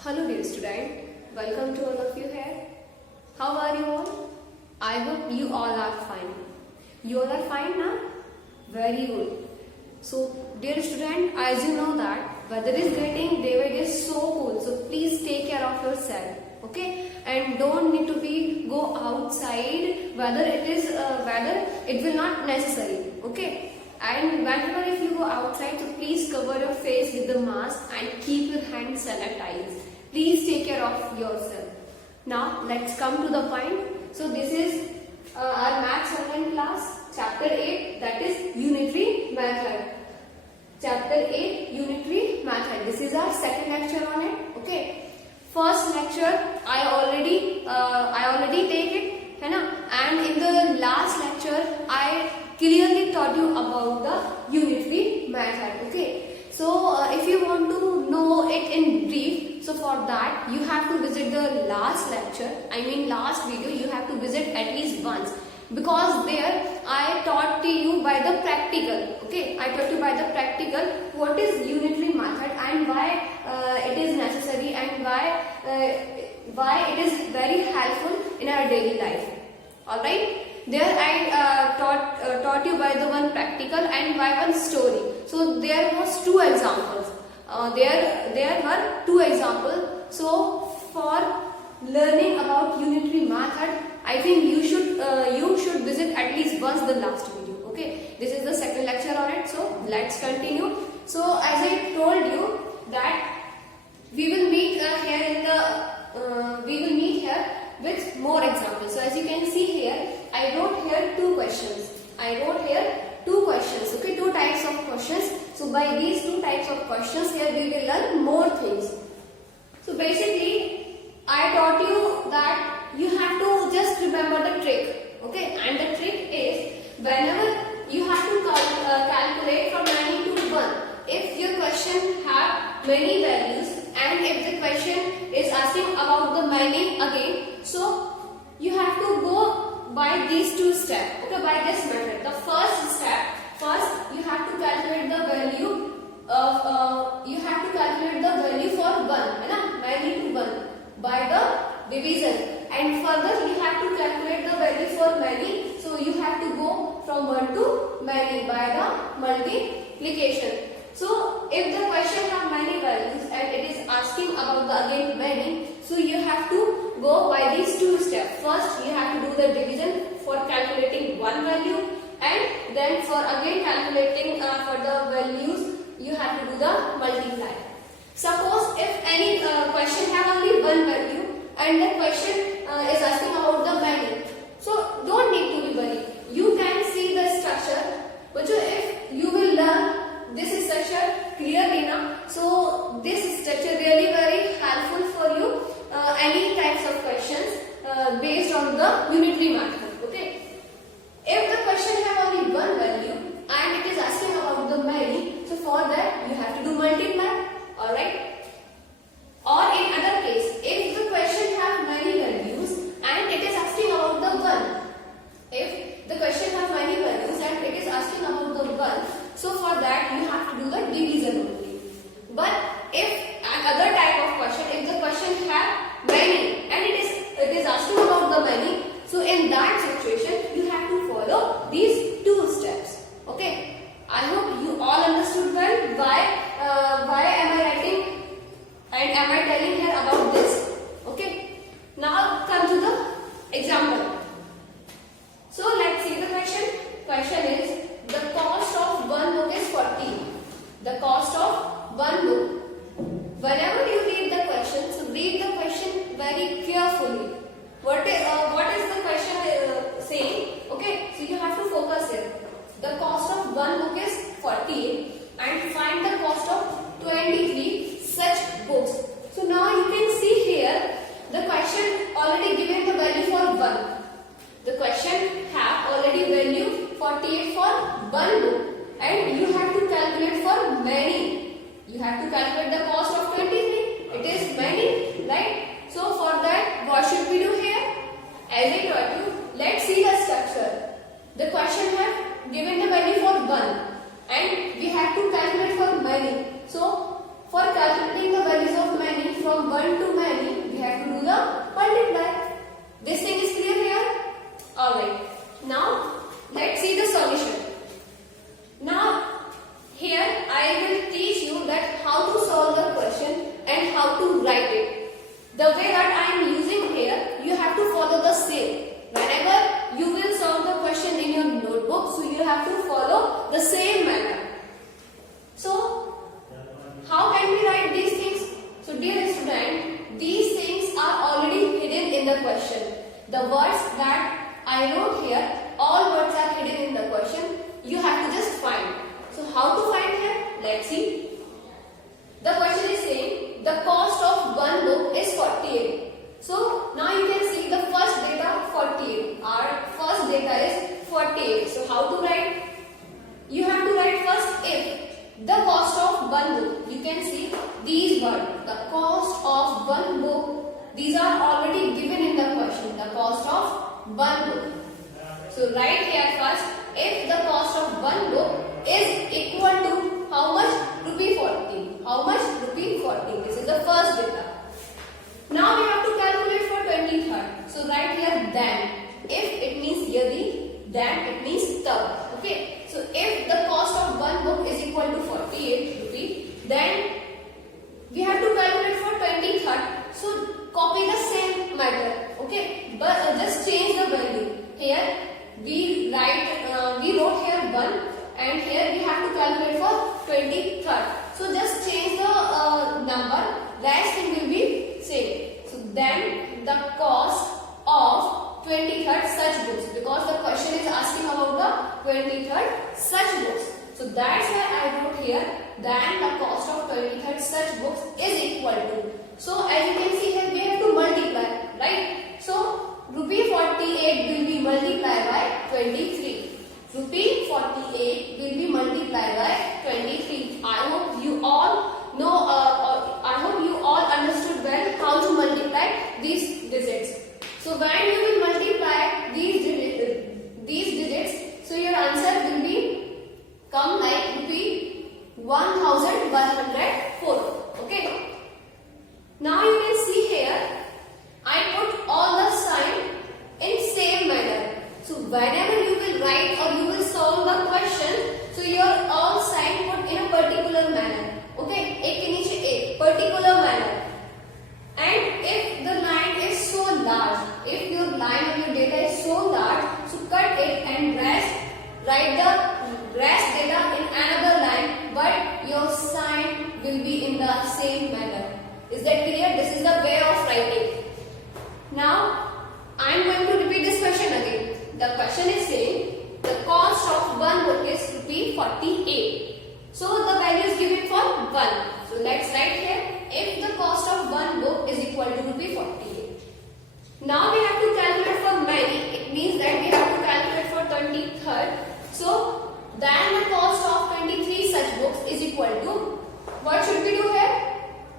Hello dear student, welcome to all of you here. How are you all? I hope you all are fine. You all are fine now? Very good. So dear student, as you know that weather is getting day by day so cold. So please take care of yourself. Okay? And don't need to be go outside whether it will not necessary. Okay? And whenever if you go outside, so please cover your face with the mask and keep your hands sanitized. Please take care of yourself. Now let's come to the point. So this is our maths online class, chapter 8, that is unitary method. Chapter 8, unitary method. This is our second lecture on it. Okay. First lecture I already take it, है ना? And in the last lecture I clearly taught you about the unitary method. Okay. So if you want to know it in brief, so for that you have to visit the last lecture. Last video you have to visit at least once, because there I taught to you by the practical. Okay, I taught you by the practical what is unitary method and why it is necessary and why it is very helpful in our daily life. All right. There I taught you by the one practical and by one story. So there was two examples. There were two examples. So for learning about unitary method, I think you should visit at least once the last video. Okay, this is the second lecture on it. So let's continue. So as I told you that we will meet here with more examples. So as you can see here, I wrote here two questions. Okay, two types of questions. So by these two types of questions here we will learn more things. So basically I taught you that you have to just remember the trick. Okay, and the trick is whenever you have to calculate from many to 1. If your question have many values and if the question is asking about the many again, so you have to go by these two steps. Okay, by this method. The first step, you have to calculate the value for 1, many to 1 by the division, and further you have to calculate the value for many, so you have to go from 1 to many by the multiplication. So if the question have many values and it is asking about the again many, so you have to go by these two steps. First you have to do the division for calculating one value, and then for again calculating for the values you have to do the multiply. Suppose if any question have only one value and the question is asking about the many, so don't need to be worried. You can see the structure, but if you will learn this structure clearly now, so this structure really very helpful for you any types of questions based on the unitary method. Okay, if the question have only one value and it is asking about the many, so for that you have to do multiply. All right. Or in other case, if the question have many values and it is asking about the 1, if the question have many values and it is asking about the 1, so for that you have to do the division only. But if another type of question, if the question have many and it is asking about the many, so in that situation you have to follow these two steps. Okay, I hope you all understood well why am I writing and am I telling here about this. Okay, now come to the example. So let's see the question. Question is, the cost of one book is 40. The cost of one book. Whenever you read the question, so read the question very carefully. What is the question saying? Okay, so you have to focus here. The cost of one book is 40 and find the cost of 23 such books. So now you can see here the question already given the value for 1. The question have already value 48 for one book, and you have to calculate for many. You have to calculate the cost of 23. It is many, right? So for that, what should we do here? As I taught you, let's see the structure. The question have given the value for 1 and we have to calculate for many. So for calculating the values of many from 1 the way that I am using here, you have to follow the same. Whenever you will solve the question in your notebook, so you have to follow the same manner. So, how can we write these things? So, dear student, these things are already hidden in the question. The words that I wrote here, all words are hidden in the question. You have to just find. So, how to find here? Let's see. The question is saying the cost of one book is 48. So, now you can see the first data 48. Our first data is 48. So, how to write? You have to write first if the cost of one book. You can see these words. The cost of one book. These are already given in the question. The cost of one book. So, write here first if the cost of one book is equal to how much? Rupee 40. How much? Rupee 40. This is the first data. Now we have to calculate for 23rd. So write here then. If it means yearly, then it means term. Okay. So if the cost of one book is equal to 48 rupee, then we have to calculate for 23rd. So copy the same method. Okay. But just change the value. Here we wrote here 1 and here we have to calculate for 23rd. So just change the number. Rest thing will be same. So then the cost of 23rd such books, because the question is asking about the 23rd such books. So that's why I wrote here then the cost of 23rd such books is equal to. So as you can see here we have to multiply, right? So rupee 48 will be multiplied by 23. Rupee 48 will be multiplied by 23. I hope you all know, I hope you all understood well how to multiply these digits. So when you will multiply these digits, so your answer will be come like rupee 1104. Okay. Now you can see here, I put all the sign in same manner. So whenever you will write or you will solve the question, so your all sign put in a particular manner. Okay, एक के नीचे एक particular manner. And if the line is so large, if your line or your data is so large, so cut it and write the rest data in another line, but your sign will be in the same manner. Is that clear? This is the way of writing. Now, I am going to repeat this question again. The question is saying the cost of one book is rupee 48. So the value is given for 1. So let's write here if the cost of one book is equal to rupee 48. Now we have to calculate for many. It means that we have to calculate for 23rd. So then the cost of 23 such books is equal to, what should we do here?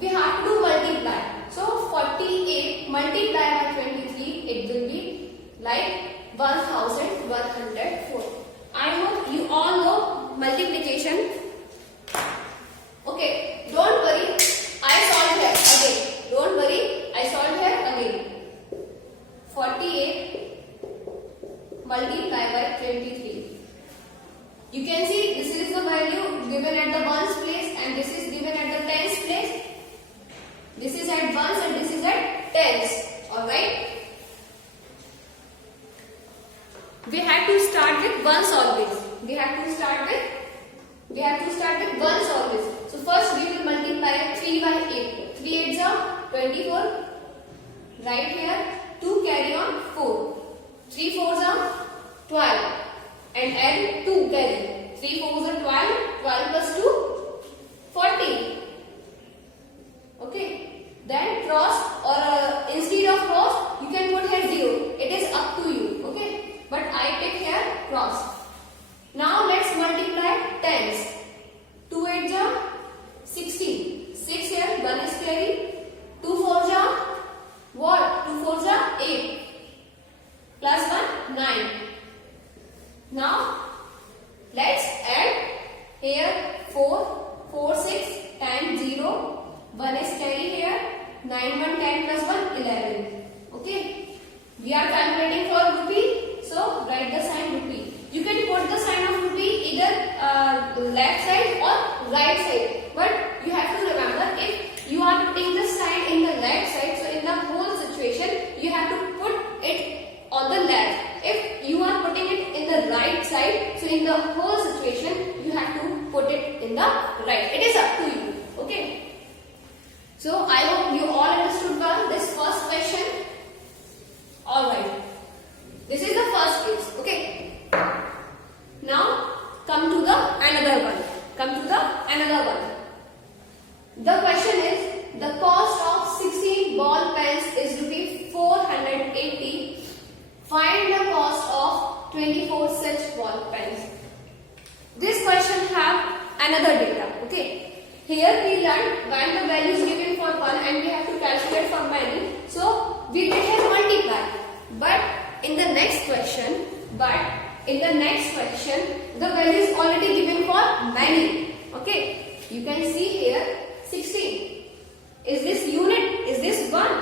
We have to multiply. So 48 multiplied by 23, it will be like 1104. I hope you all know multiplication. Okay, don't worry, I solved here again. Don't worry, I solved here again. 48 multiplied by 23. You can see this is the value given at the ones place and this is given at the tens place. This is at ones and this is at tens. Alright. We have to start with ones always. We have to start with ones always. So first we will multiply 3 by 8. 3 8s are 24. Right here 2 carry on 4. 3 4s are 12. And add 2 carry. 3 4s are 12. 12 plus 2 40. Okay. Then cross or instead of cross you can put here 0. It is up to you. Okay. But I take here cross. Now let's multiply tens. 2 8s are 16. 6 here 1 is carry. 2 4s are what? 2 4s are 8. Plus 1 9. Now let's add here 4 4 6 10 0. 1 is carry here. 9 1 10 plus 1 11. Okay. We are calculating for rupee. So write the sign rupee. You can put the sign of rupee either left side or right side. But you have to remember if you are putting the sign in the left side, so in the So I hope you all understood well this first question. Alright. This is the first case. Okay. Now come to the another one. The question is, the cost of 16 ball pens is rupees 480. Find the cost of 24 such ball pens. This question have another data. Okay. Here we learned when the value is given for one and we have to calculate for many. So we did here multiply. But in the next question, the value is already given for many. Okay. You can see here 16. Is this unit? Is this one?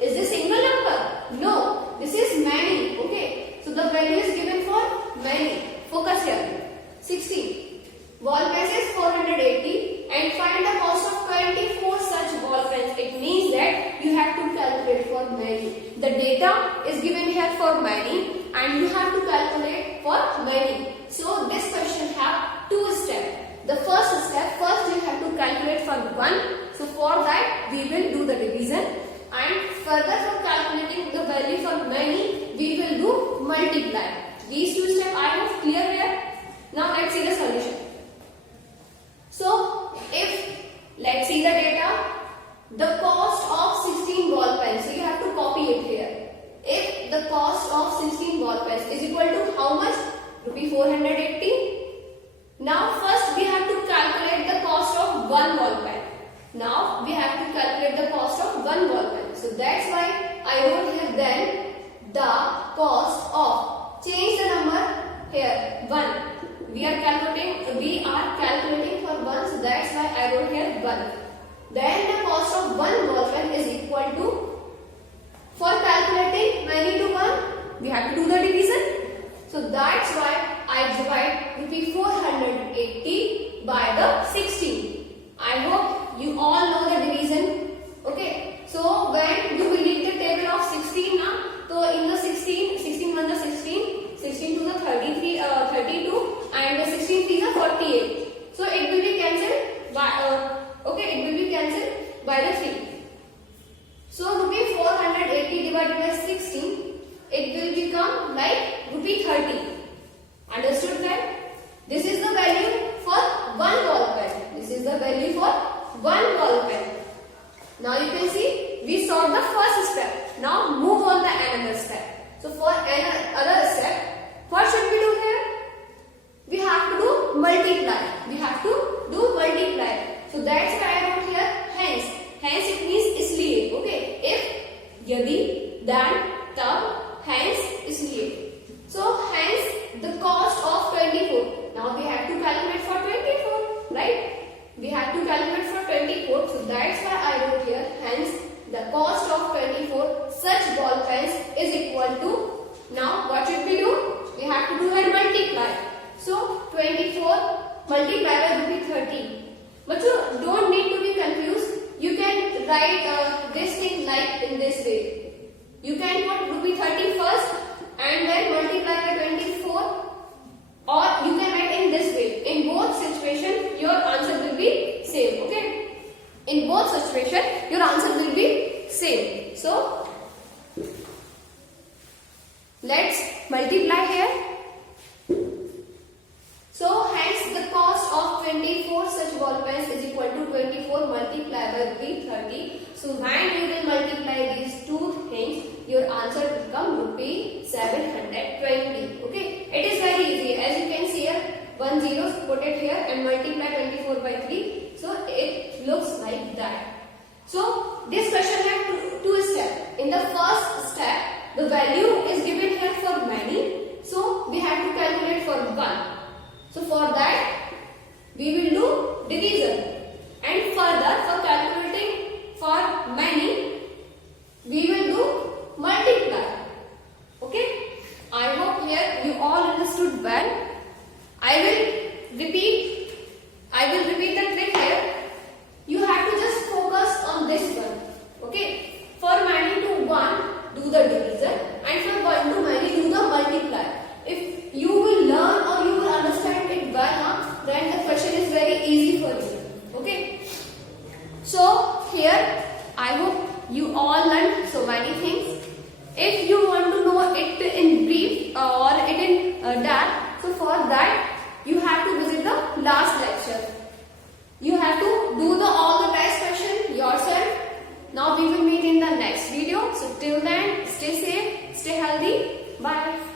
Is this single number? No. This is many. Okay. So the value is given for many. Focus here. 16. Ball pens is 480 and find the cost of 24 such ball pens. It means that you have to calculate for many. The data is given here for many and you have to calculate for many. So this question have two steps. The first step, first you have to calculate for one. So for that we will do the division, and further for calculating the value for many we will do multiply. These two steps I have clear here. Now let's see the solution. So if let's see the data, the cost of 16 ball pens, so you have to copy it here. If the cost of 16 ball pens is equal to how much? Rupees 480. Now first we have to calculate the cost of one ball pen. Now we have to calculate the cost of one ball pen. So that's why I wrote here then the cost of, change the number here 1. We are calculating for 1, so that's why I wrote here 1. Then the cost of one ball pen is equal to, for calculating many to 1, we have to do the division. So that's why I divide rupees 480 by the 16. I hope you all know the division. Okay. So when you will read the table of 16 now, so in the 16 1 the 16 to the 33, 32 and the 16 3 is 48. So it will be cancelled by the 3. So rupees 480 divided by 16, it will become like rupees 30. Understood that? This is the value for one ball pen. Now you can see we solved the first step. Now move on the another step. So for another step, what should we do here? We have to do multiply. So that's why I wrote here hence. Hence it means इसलिए. Okay. If, यदि, then, तब, hence, इसलिए. So hence the cost of 24. Now we have to calculate for 24, right? We have to calculate for 24. So that's why I wrote here hence the cost of 24 such ball pens is equal to. Now what should we do? We have to do a multiply. So 24 multiplied by rupees 30. But you don't need to be confused. You can write this thing like in this way. You can put rupees 30 first and then multiply by 24, or you can write in this way. In both situations your answer will be same. Okay. In both situations your answer will be same. So let's multiply here. So hence the cost of 24 such ball pens is equal to 24 multiplied by rupees 30. So when you will multiply these two things, your answer will come rupees 720. Okay, it is very easy. As you can see here, 1 0 put it here and multiply 24 by 3. So it looks like that. So this question has two steps. In the first step, the value is given here for many. So we have to calculate for 1. So for that we will do division, and further for calculating for many we will do multiply. Okay, I hope here you all understood well. I will repeat the trick here. You have to just focus on this one. Okay, for many to 1 do the division, and for 1 to many do the multiply. If you will learn or you will understand it well, then the question is very easy for you. Okay. Till then, stay safe, stay healthy. Bye.